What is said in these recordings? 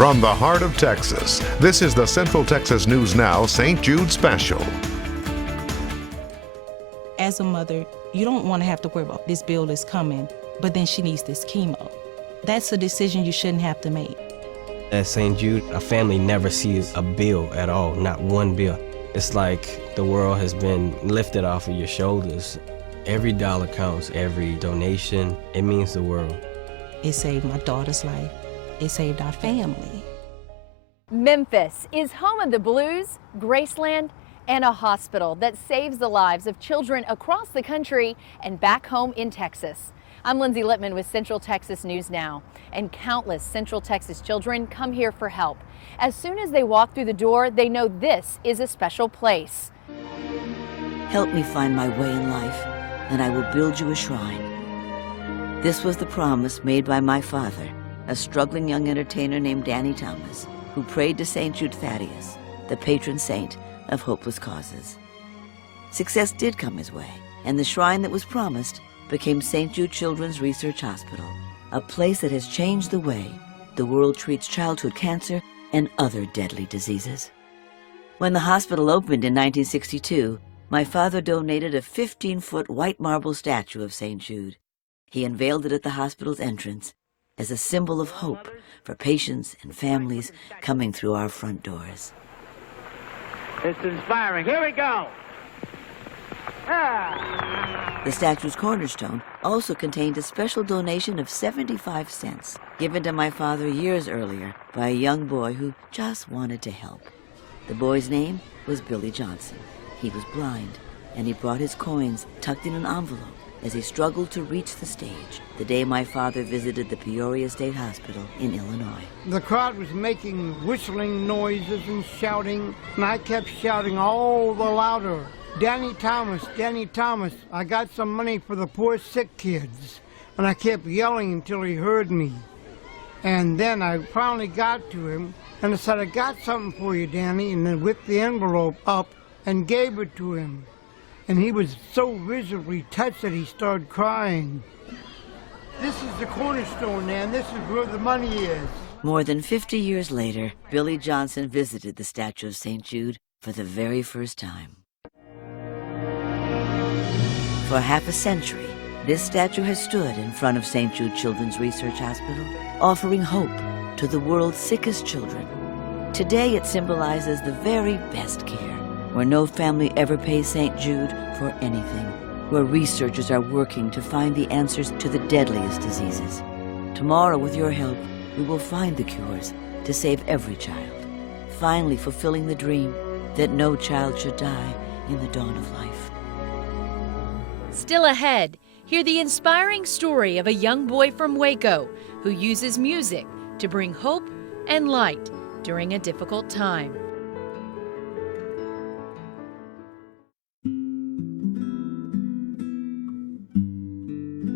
From the heart of Texas, this is the Central Texas News Now St. Jude Special. As a mother, you don't want to have to worry about this bill is coming, but then she needs this chemo. That's a decision you shouldn't have to make. At St. Jude, a family never sees a bill at all, not one bill. It's like the world has been lifted off of your shoulders. Every dollar counts, every donation, it means the world. It saved my daughter's life. It saved our family. Memphis is home of the blues, Graceland, and a hospital that saves the lives of children across the country and back home in Texas. I'm Lindsay Littman with Central Texas News Now, and countless Central Texas children come here for help. As soon as they walk through the door, they know this is a special place. Help me find my way in life, and I will build you a shrine. This was the promise made by my father, a struggling young entertainer named Danny Thomas, who prayed to St. Jude Thaddeus, the patron saint of hopeless causes. Success did come his way, and the shrine that was promised became St. Jude Children's Research Hospital, a place that has changed the way the world treats childhood cancer and other deadly diseases. When the hospital opened in 1962, my father donated a 15-foot white marble statue of St. Jude. He unveiled it at the hospital's entrance as a symbol of hope for patients and families coming through our front doors. It's inspiring. Here we go. The statue's cornerstone also contained a special donation of 75 cents given to my father years earlier by a young boy who just wanted to help. The boy's name was Billy Johnson. He was blind, and he brought his coins tucked in an envelope as he struggled to reach the stage the day my father visited the Peoria State Hospital in Illinois. The crowd was making whistling noises and shouting, and I kept shouting all the louder, Danny Thomas, I got some money for the poor sick kids. And I kept yelling until he heard me. And then I finally got to him, and I said, I got something for you, Danny, and then whipped the envelope up and gave it to him. And he was so visibly touched that he started crying. This is the cornerstone, man. This is where the money is. More than 50 years later, Billy Johnson visited the statue of St. Jude for the very first time. For half a century, this statue has stood in front of St. Jude Children's Research Hospital, offering hope to the world's sickest children. Today, it symbolizes the very best care, where no family ever pays St. Jude for anything, where researchers are working to find the answers to the deadliest diseases. Tomorrow, with your help, we will find the cures to save every child, finally fulfilling the dream that no child should die in the dawn of life. Still ahead, hear the inspiring story of a young boy from Waco who uses music to bring hope and light during a difficult time.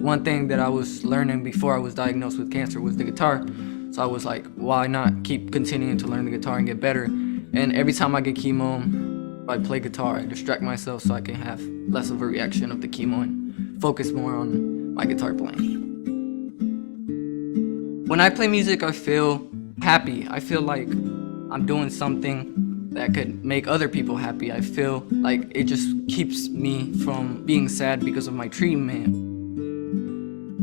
One thing that I was learning before I was diagnosed with cancer was the guitar. So I was like, why not keep continuing to learn the guitar and get better? And every time I get chemo, I play guitar, I distract myself so I can have less of a reaction of the chemo and focus more on my guitar playing. When I play music, I feel happy. I feel like I'm doing something that could make other people happy. I feel like it just keeps me from being sad because of my treatment.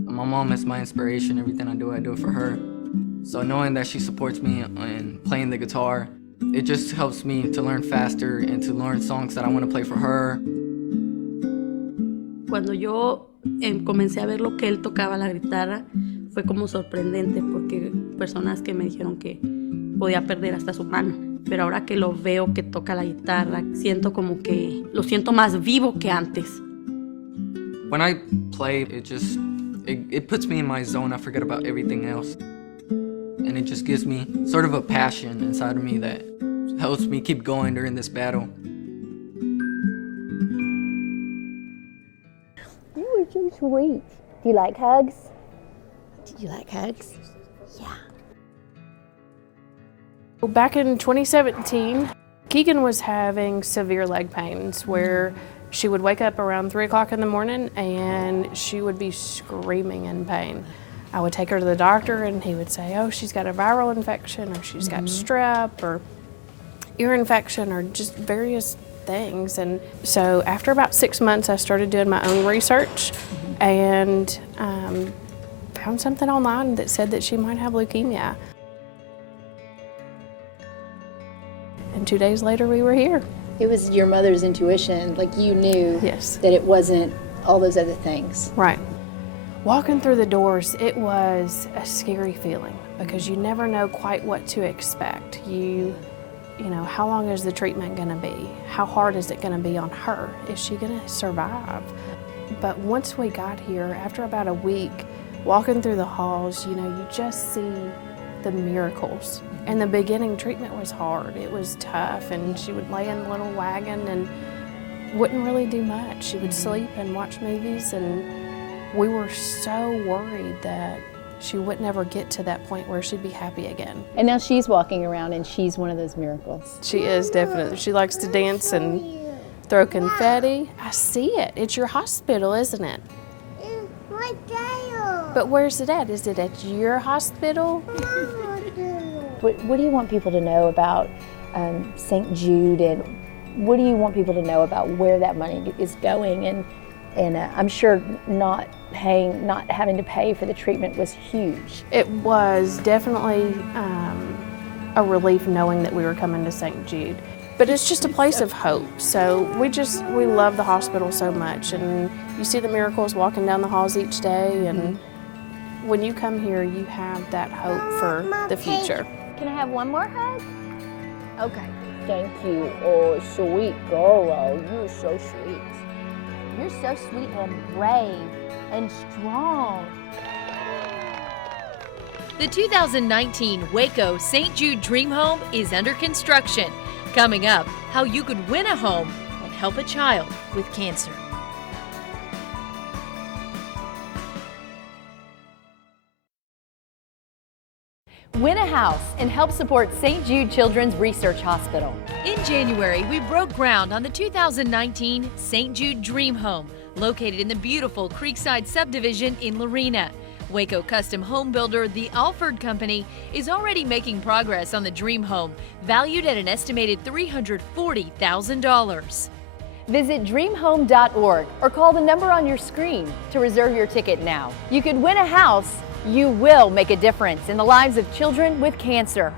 My mom is my inspiration. Everything I do it for her. So knowing that she supports me in playing the guitar, it just helps me to learn faster and to learn songs that I want to play for her. Cuando yo comencé a ver lo que él tocaba la guitarra, fue como sorprendente porque personas que me dijeron que podía perder hasta su mano. Pero ahora que lo veo que toca la guitarra, siento como que lo siento más vivo que antes. When I play, it puts me in my zone. I forget about everything else. And it just gives me sort of a passion inside of me that helps me keep going during this battle. You were so sweet. Do you like hugs? Did you like hugs? Yeah. Back in 2017, Keegan was having severe leg pains where she would wake up around 3 o'clock in the morning and she would be screaming in pain. I would take her to the doctor and he would say, oh, she's got a viral infection, or she's got strep, or ear infection, or just various things. And so after about 6 months, I started doing my own research and found something online that said that she might have leukemia. And 2 days later, we were here. It was your mother's intuition, like you knew that it wasn't all those other things. Right. Walking through the doors, it was a scary feeling because you never know quite what to expect. You know, how long is the treatment gonna be? How hard is it gonna be on her? Is she gonna survive? But once we got here, after about a week, walking through the halls, you know, you just see the miracles. In the beginning, treatment was hard. It was tough, and she would lay in the little wagon and wouldn't really do much. She would sleep and watch movies, and we were so worried that she would never get to that point where she'd be happy again. And now she's walking around and she's one of those miracles. She is, definitely. She likes to dance and throw confetti. I see it. It's your hospital, isn't it? Right there. But where's it at? Is it at your hospital? What do you want people to know about St. Jude, and what do you want people to know about where that money is going? And I'm sure not having to pay for the treatment was huge. It was definitely a relief knowing that we were coming to St. Jude. But it's just a place of hope. So we love the hospital so much, and you see the miracles walking down the halls each day, and when you come here, you have that hope for the future. Can I have one more hug? Okay. Thank you. Oh, sweet girl. You're so sweet. You're so sweet and brave and strong. The 2019 Waco St. Jude Dream Home is under construction. Coming up, how you could win a home and help a child with cancer. Win a house and help support St. Jude Children's Research Hospital. In January, we broke ground on the 2019 St. Jude Dream Home, located in the beautiful Creekside subdivision in Lorena. Waco custom home builder The Alford Company is already making progress on the Dream Home, valued at an estimated $340,000. Visit dreamhome.org or call the number on your screen to reserve your ticket now. You could win a house. You will make a difference in the lives of children with cancer.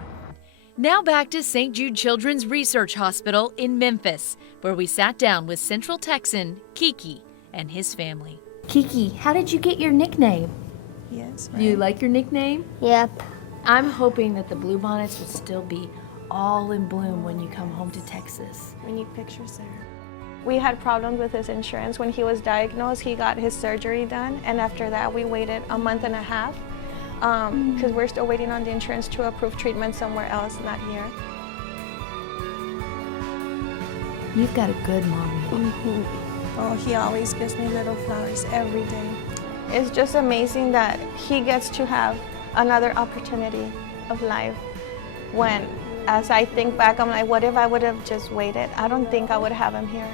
Now back to St. Jude Children's Research Hospital in Memphis, where we sat down with Central Texan Kiki and his family. Kiki, how did you get your nickname? Yes. Do you like your nickname? Yep. I'm hoping that the Bluebonnets will still be all in bloom when you come home to Texas. We need pictures there. We had problems with his insurance. When he was diagnosed, he got his surgery done, and after that we waited a month and a half because we're still waiting on the insurance to approve treatment somewhere else, not here. You've got a good mommy. Oh, he always gives me little flowers every day. It's just amazing that he gets to have another opportunity of life. When, as I think back, I'm like, what if I would have just waited? I don't think I would have him here.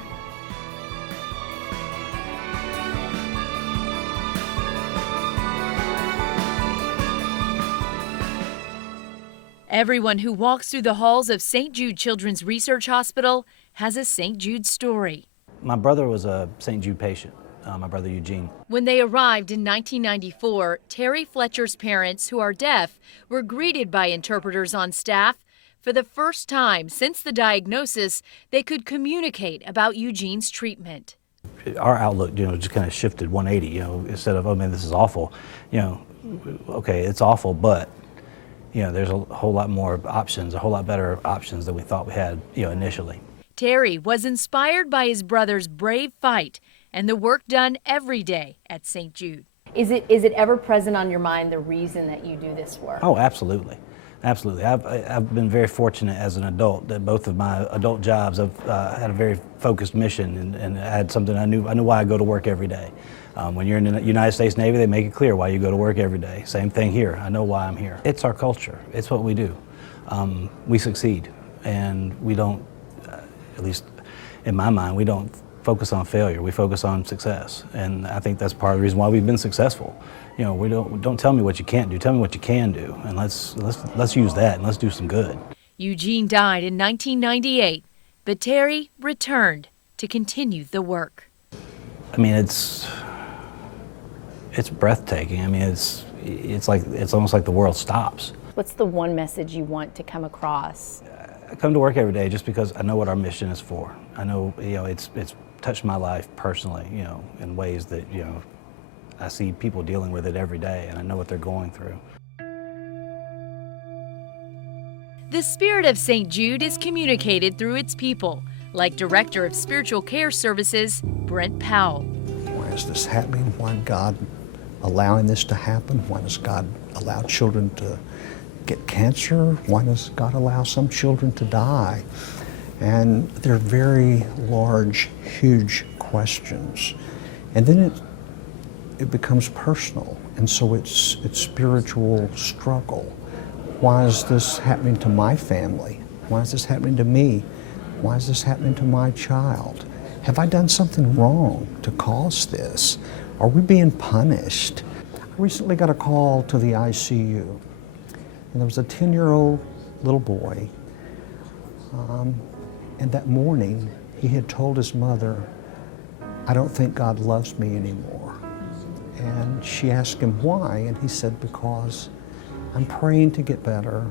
Everyone who walks through the halls of St. Jude Children's Research Hospital has a St. Jude story. My brother was a St. Jude patient, my brother Eugene. When they arrived in 1994, Terry Fletcher's parents, who are deaf, were greeted by interpreters on staff. For the first time since the diagnosis, they could communicate about Eugene's treatment. Our outlook, just kind of shifted 180, instead of, oh man, this is awful, okay, it's awful, but there's a whole lot more options, a whole lot better options than we thought we had, initially. Terry was inspired by his brother's brave fight and the work done every day at St. Jude. Is it ever present on your mind the reason that you do this work? Oh, absolutely. Absolutely. I've been very fortunate as an adult that both of my adult jobs have had a very focused mission, and I had something I knew why I go to work every day. When you're in the United States Navy, they make it clear why you go to work every day. Same thing here. I know why I'm here. It's our culture. It's what we do. We succeed, and we don't, at least in my mind, we don't focus on failure. We focus on success, and I think that's part of the reason why we've been successful. You know, don't tell me what you can't do. Tell me what you can do, and let's use that and let's do some good. Eugene died in 1998, but Terry returned to continue the work. I mean, it's breathtaking. I mean, it's almost like the world stops. What's the one message you want to come across? I come to work every day just because I know what our mission is for. I know, you know, it's touched my life personally, you know, in ways that, you know, I see people dealing with it every day, and I know what they're going through. The spirit of St. Jude is communicated through its people, like Director of Spiritual Care Services, Brent Powell. Why is this happening? Why God allowing this to happen? Why does God allow children to get cancer? Why does God allow some children to die? And they're very large, huge questions. And then it becomes personal, and so it's spiritual struggle. Why is this happening to my family? Why is this happening to me? Why is this happening to my child? Have I done something wrong to cause this? Are we being punished? I recently got a call to the ICU, and there was a 10-year-old little boy, and that morning he had told his mother, "I don't think God loves me anymore." And she asked him why, and he said, "Because I'm praying to get better,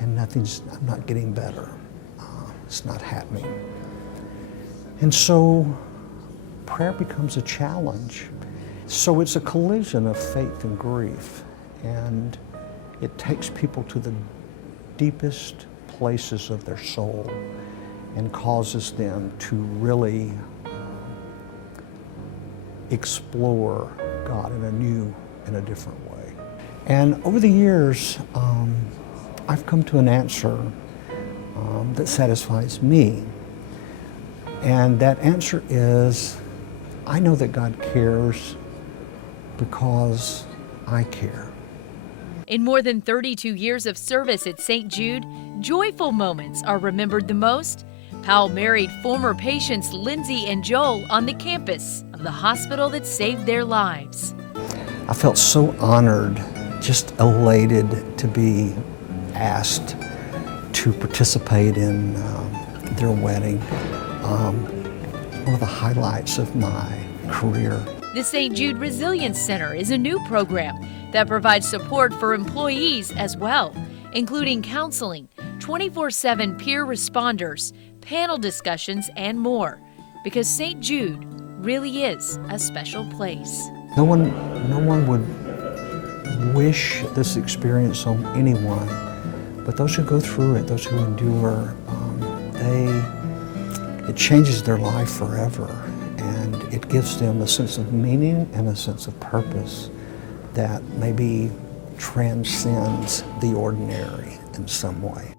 and I'm not getting better. It's not happening." And so prayer becomes a challenge. So it's a collision of faith and grief, and it takes people to the deepest places of their soul and causes them to really explore God in a new and a different way. And over the years, I've come to an answer that satisfies me. And that answer is, I know that God cares because I care. In more than 32 years of service at St. Jude, joyful moments are remembered the most. Powell married former patients Lindsay and Joel on the campus of the hospital that saved their lives. I felt so honored, just elated to be asked to participate in their wedding. One of the highlights of my career. The St. Jude Resilience Center is a new program that provides support for employees as well, including counseling, 24/7 peer responders, panel discussions, and more, because St. Jude really is a special place. No one would wish this experience on anyone, but those who go through it, those who endure, it changes their life forever, and it gives them a sense of meaning and a sense of purpose that maybe transcends the ordinary in some way.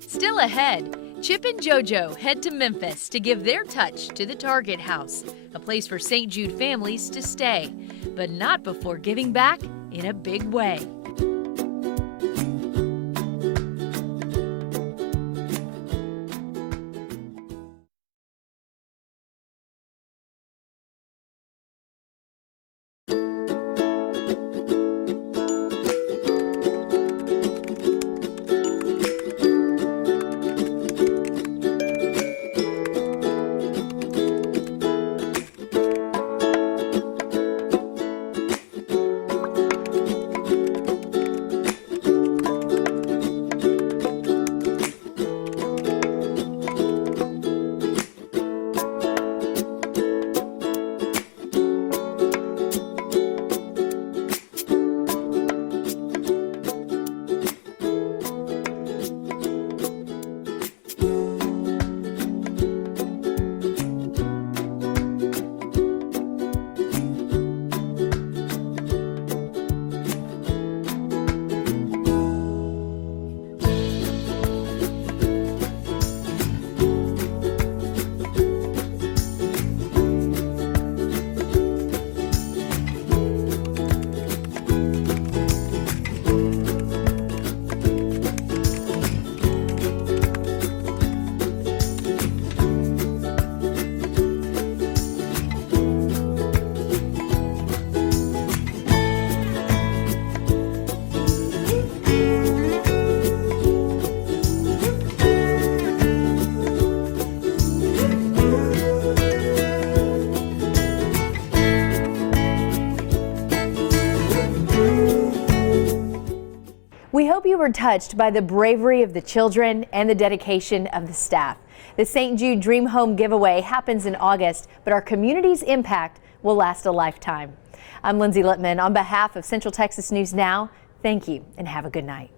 Still ahead, Chip and JoJo head to Memphis to give their touch to the Target House, a place for St. Jude families to stay, but not before giving back in a big way. We hope you were touched by the bravery of the children and the dedication of the staff. The St. Jude Dream Home giveaway happens in August, but our community's impact will last a lifetime. I'm Lindsay Littman. On behalf of Central Texas News Now, thank you and have a good night.